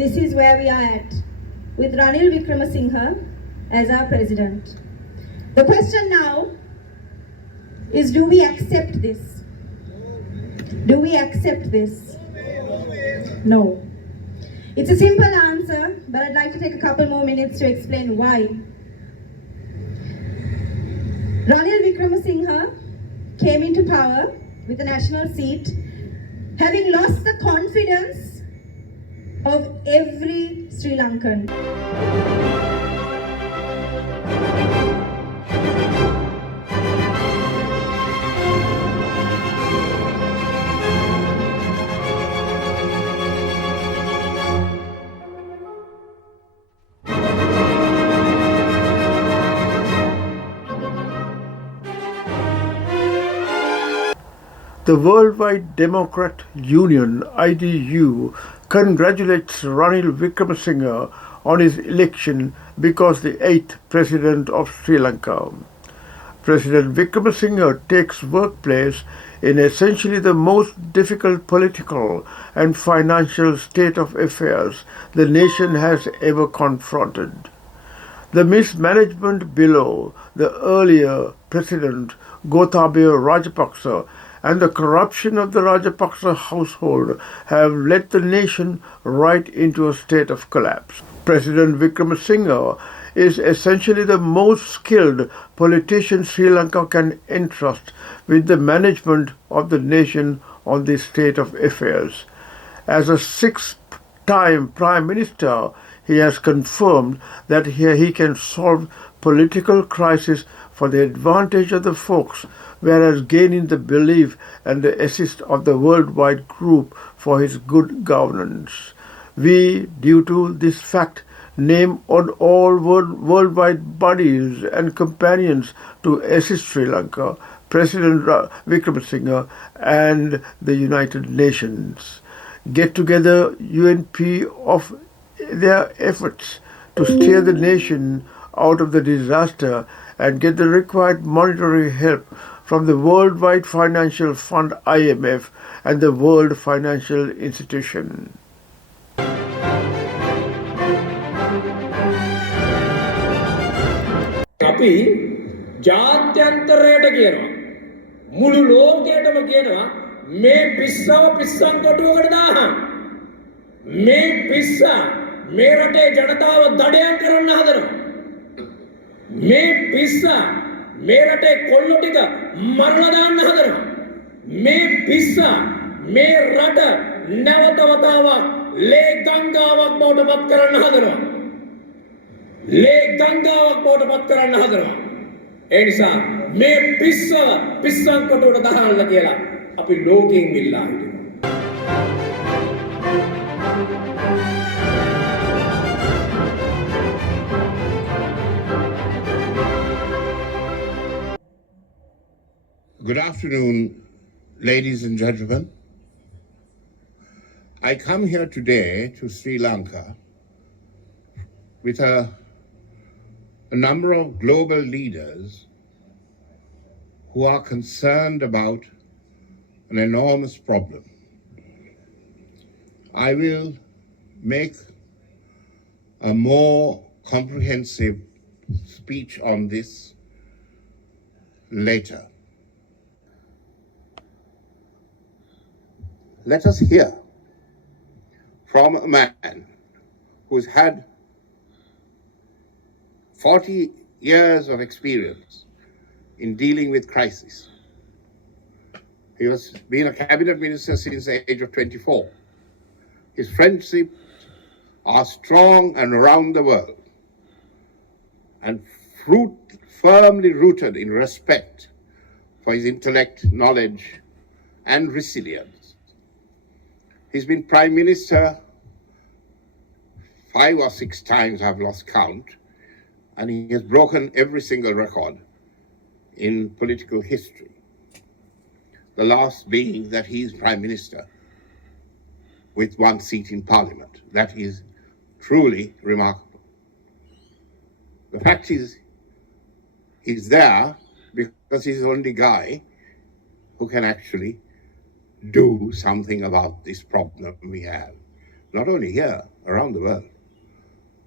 this is where we are at, with Ranil Wickremesinghe as our president. The question now is, do we accept this? Do we accept this? No. It's a simple answer, but I'd like to take a couple more minutes to explain why. Ranil Wickremesinghe came into power with a national seat, having lost the confidence of every Sri Lankan. The Worldwide Democrat Union, IDU, congratulates Ranil Wickremesinghe on his election because the 8th President of Sri Lanka. President Wickremesinghe takes workplace in essentially the most difficult political and financial state of affairs the nation has ever confronted. The mismanagement below the earlier President Gotabaya Rajapaksa and the corruption of the Rajapaksa household have led the nation right into a state of collapse. President Wickremesinghe is essentially the most skilled politician Sri Lanka can entrust with the management of the nation on this state of affairs. As a sixth-time Prime Minister, he has confirmed that he can solve political crisis for the advantage of the folks, whereas gaining the belief and the assist of the worldwide group for his good governance. We, due to this fact, name on all worldwide bodies and companions to assist Sri Lanka, President Wickremesinghe and the United Nations. Get together UNP of their efforts to steer the nation out of the disaster and get the required monetary help from the Worldwide Financial Fund IMF and the World Financial Institution. අපි ජාත්‍යන්තරයට කියනවා මුළු ලෝකයටම කියනවා මේ පිස්සව පිස්සන් කොටුවකට දාහන් මේ පිස්සා මේ රටේ ජනතාව දඩයම් කරන්න හදනවා මේ පිස්සා මේ රටේ කොල්ලෝ ටික මරලා දාන්න හදනවා මේ පිස්සා මේ රට නැවත වතාවක් ලේ ගංගාවක් බවට පත් කරන්න හදනවා ලේ ගංගාවක් බවට පත් කරන්න හදනවා ඒ නිසා මේ පිස්සව පිස්සන් කොටුවට දාන්න කියලා අපි ලෝකයෙන් ඉල්ලා හිටිනවා Good afternoon, ladies and gentlemen. I come here today to Sri Lanka with a number of global leaders who are concerned about an enormous problem. I will make a more comprehensive speech on this later. Let us hear from a man who's had 40 years of experience in dealing with crisis. He has been a cabinet minister since the age of 24. His friendships are strong and around the world and firmly rooted in respect for his intellect, knowledge, and resilience. He's been Prime Minister 5 or 6 times, I've lost count, and he has broken every single record in political history. The last being that he is Prime Minister with 1 seat in Parliament. That is truly remarkable. The fact is, he's there because he's the only guy who can actually do something about this problem we have not only here, around the world.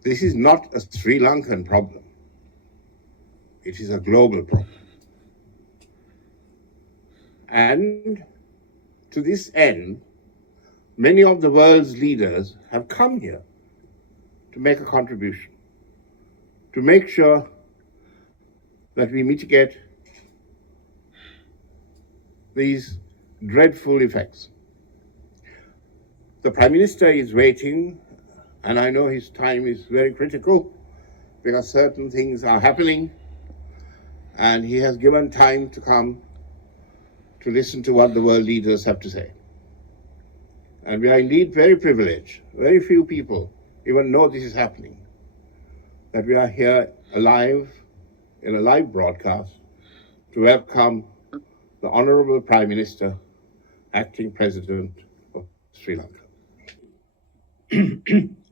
This is not a Sri Lankan problem. It is a global problem. And to this end, many of the world's leaders have come here to make a contribution, to make sure that we mitigate these dreadful effects. The Prime Minister is waiting, and I know his time is very critical because certain things are happening, and he has given time to come to listen to what the world leaders have to say. And we are indeed very privileged. Very few people even know this is happening, that we are here alive, in a live broadcast, to welcome the Honorable Prime Minister, Acting President of Sri Lanka.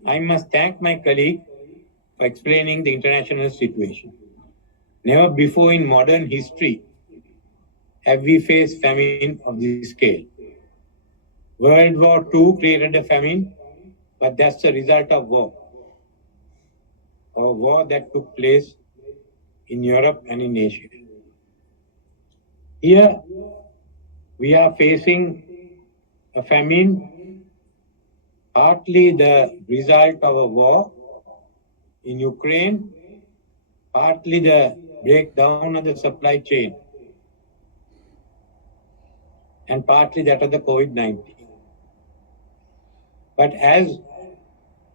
I must thank my colleague for explaining the international situation. Never before in modern history have we faced famine of this scale. World War II created a famine, but that's the result of war. A war that took place in Europe and in Asia. Here, we are facing a famine, partly the result of a war in Ukraine, partly the breakdown of the supply chain, and partly that of the COVID-19. But as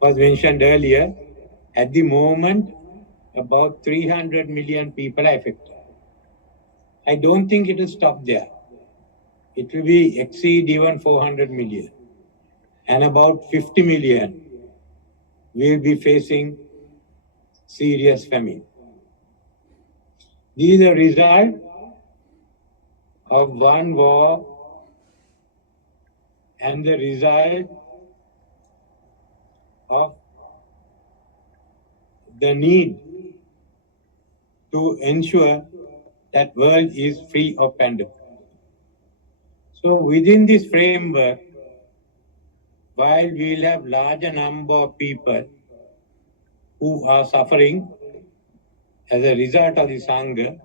was mentioned earlier, at the moment, about 300 million people are affected. I don't think it will stop there. It will exceed even 400 million. And about 50 million will be facing serious famine. This is a result of one war and the result of the need to ensure that world is free of pandemic. So within this framework, while we will have larger number of people who are suffering as a result of this hunger,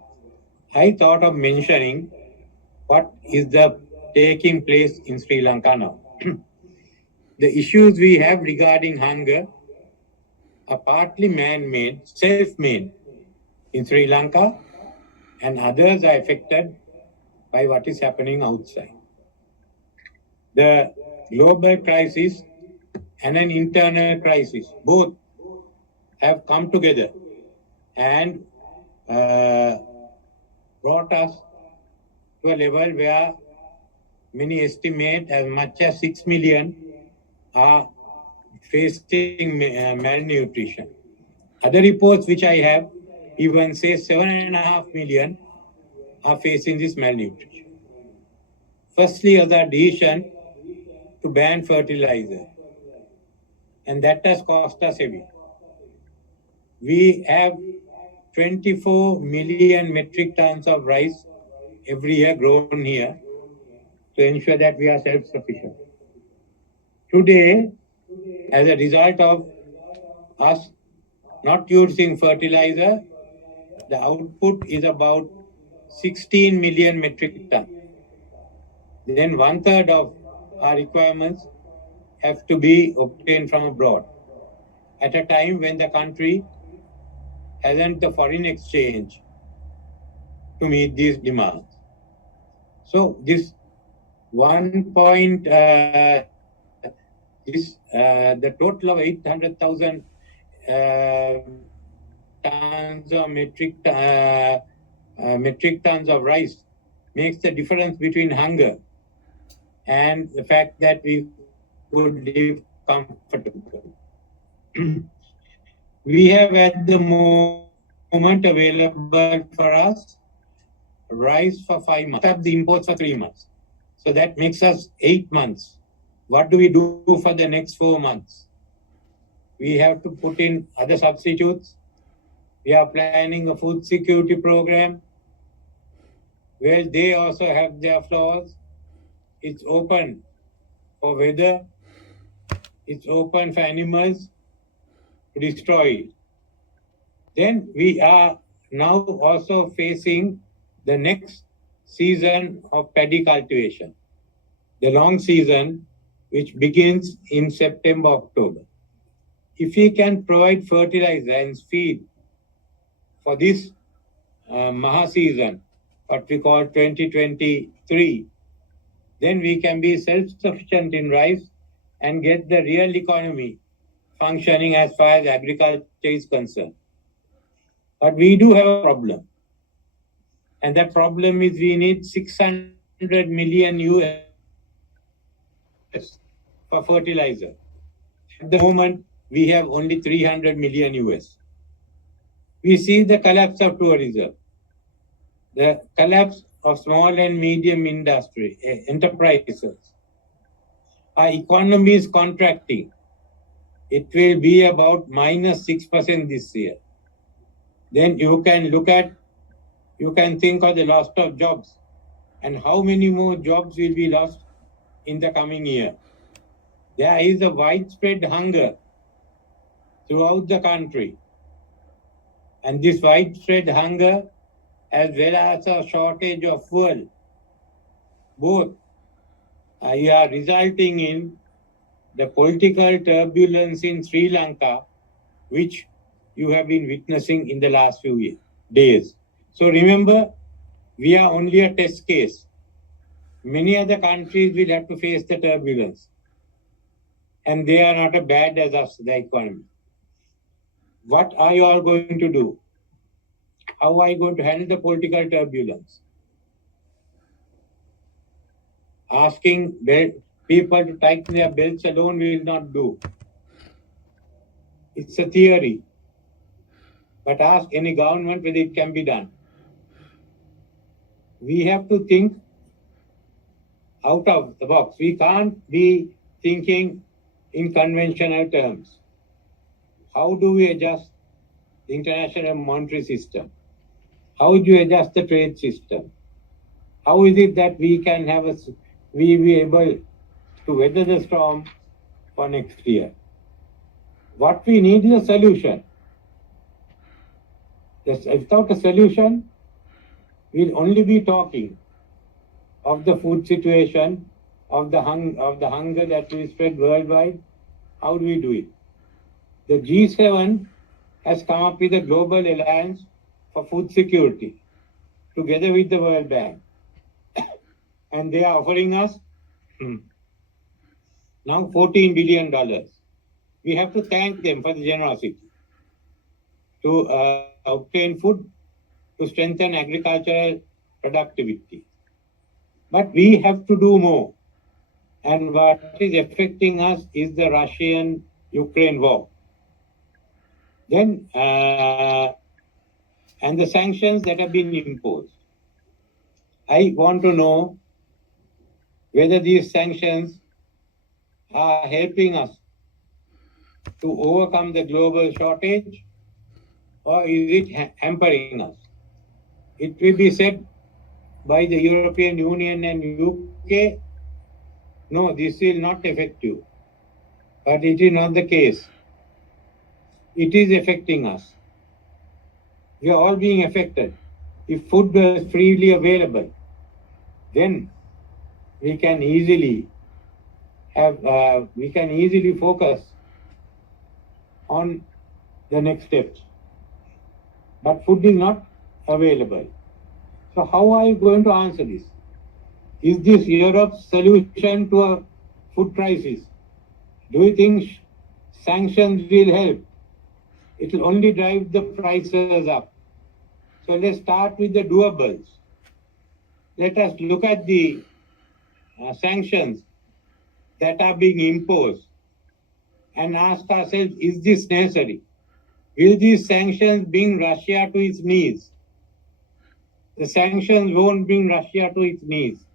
I thought of mentioning what is taking place in Sri Lanka now. The issues we have regarding hunger are partly man-made, self-made in Sri Lanka, and others are affected by what is happening outside. The global crisis and an internal crisis, both have come together and brought us to a level where many estimate as much as 6 million are facing malnutrition. Other reports which I have even say 7.5 million are facing this malnutrition. Firstly, is the decision to ban fertilizer, and that has cost us heavy. We have 24 million metric tons of rice every year grown here to ensure that we are self-sufficient. Today, as a result of us not using fertilizer, the output is about 16 million metric tons. Then 1/3 of our requirements have to be obtained from abroad at a time when the country hasn't the foreign exchange to meet these demands. So this the total of 800,000 tons of metric tons of rice makes the difference between hunger and the fact that we could live comfortably. We have at the moment available for us rice for 5 months, have the imports for 3 months. So that makes us 8 months. What do we do for the next 4 months? We have to put in other substitutes. We are planning a food security program where they also have their flaws. It's open for whether it's open for animals to destroy it. Then we are now also facing the next season of paddy cultivation, the long season which begins in September, October. If we can provide fertilizer and feed for this Maha season, what we call 2023, then we can be self-sufficient in rice and get the real economy functioning as far as agriculture is concerned. But we do have a problem. And that problem is we need 600 million US for fertilizer. At the moment, we have only 300 million US. We see the collapse of tourism, the collapse of small and medium industry, enterprises. Our economy is contracting. It will be about minus 6% this year. Then you can think of the loss of jobs and how many more jobs will be lost in the coming year. There is a widespread hunger throughout the country. And this widespread hunger, as well as a shortage of fuel, both are resulting in the political turbulence in Sri Lanka, which you have been witnessing in the last few days. So remember, we are only a test case. Many other countries will have to face the turbulence. And they are not as bad as us, the economy. What are you all going to do? How are you going to handle the political turbulence? Asking people to tighten their belts alone will not do. It's a theory. But ask any government whether it can be done. We have to think out of the box. We can't be thinking in conventional terms. How do we adjust the international monetary system? How do you adjust the trade system? How is it that we can be able to weather the storm for next year? What we need is a solution. Without a solution, we'll only be talking of the food situation, of the hunger that will spread worldwide. How do we do it? The G7 has come up with a global alliance for food security, together with the World Bank. And they are offering us now $14 billion. We have to thank them for the generosity to obtain food, to strengthen agricultural productivity. But we have to do more. And what is affecting us is the Russian-Ukraine war. Then, and the sanctions that have been imposed. I want to know whether these sanctions are helping us to overcome the global shortage, or is it hampering us? It will be said by the European Union and UK, no, this will not affect you. But it is not the case. It is affecting us. We are all being affected. If food was freely available, then we can easily focus on the next steps. But food is not available. So how are you going to answer this? Is this Europe's solution to a food crisis? Do you think sanctions will help? It will only drive the prices up. So let's start with the doables. Let us look at the sanctions that are being imposed and ask ourselves, is this necessary? Will these sanctions bring Russia to its knees? The sanctions won't bring Russia to its knees,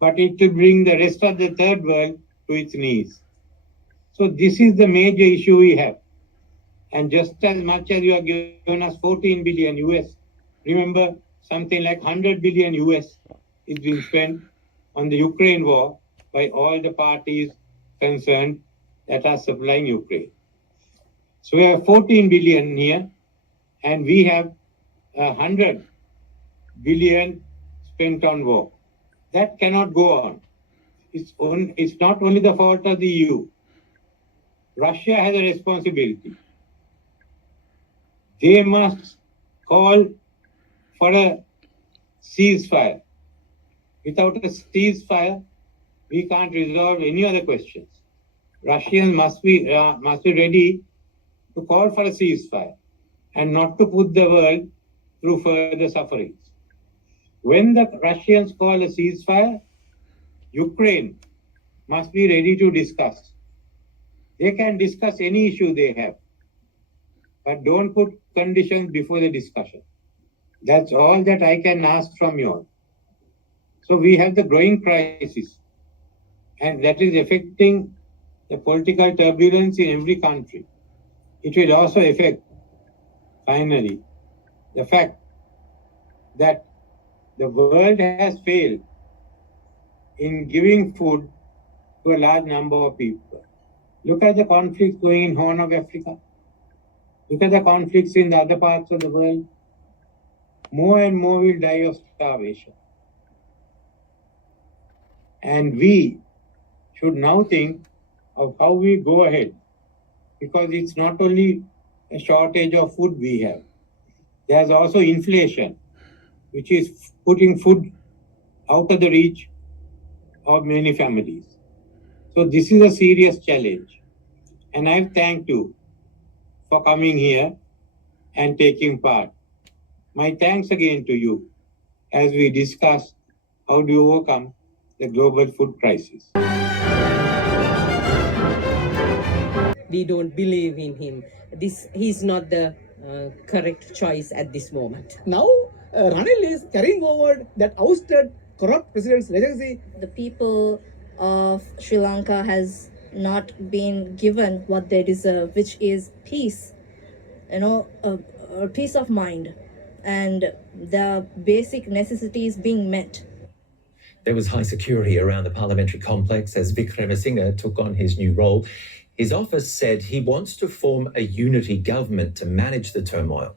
but it will bring the rest of the third world to its knees. So this is the major issue we have. And just as much as you have given us 14 billion US, remember something like 100 billion US is being spent on the Ukraine war by all the parties concerned that are supplying Ukraine. So we have 14 billion here, and we have 100 billion spent on war. That cannot go on. It's not only the fault of the EU. Russia has a responsibility. They must call for a ceasefire. Without a ceasefire, we can't resolve any other questions. Russians must be ready to call for a ceasefire and not to put the world through further sufferings. When the Russians call a ceasefire, Ukraine must be ready to discuss. They can discuss any issue they have, but don't put conditions before the discussion. That's all that I can ask from you all. So we have the growing crisis, and that is affecting the political turbulence in every country. It will also affect, finally, the fact that the world has failed in giving food to a large number of people. Look at the conflicts going in Horn of Africa. Look at the conflicts in the other parts of the world. More and more will die of starvation. And we should now think of how we go ahead, because it's not only a shortage of food we have. There's also inflation, which is putting food out of the reach of many families. So this is a serious challenge. And I thank you for coming here and taking part. My thanks again to you as we discuss how to overcome the global food crisis. We don't believe in him. He's not the correct choice at this moment. Now, Ranil is carrying over that ousted corrupt president's legacy. The people of Sri Lanka has not been given what they deserve, which is peace, peace of mind, and the basic necessities being met. There was high security around the parliamentary complex as Wickremesinghe took on his new role. His office said he wants to form a unity government to manage the turmoil.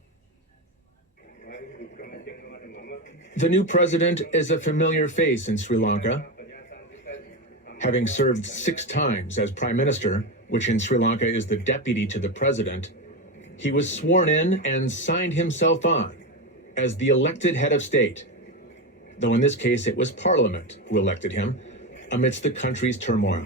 The new president is a familiar face in Sri Lanka. Having served 6 times as prime minister, which in Sri Lanka is the deputy to the president, he was sworn in and signed himself on as the elected head of state, though in this case it was Parliament who elected him amidst the country's turmoil.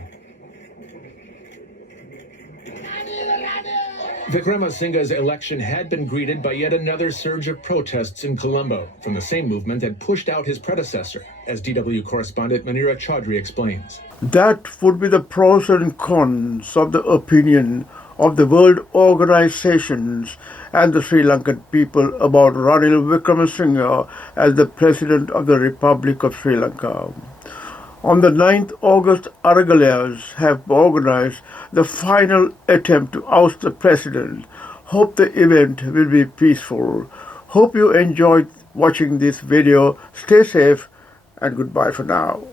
Wickremesinghe's election had been greeted by yet another surge of protests in Colombo from the same movement that pushed out his predecessor, as DW correspondent Manira Chaudhry explains. That would be the pros and cons of the opinion of the world organizations and the Sri Lankan people about Ranil Wickremesinghe as the President of the Republic of Sri Lanka. On the 9th August, Aragalayas have organized the final attempt to oust the president. Hope the event will be peaceful. Hope you enjoyed watching this video. Stay safe and goodbye for now.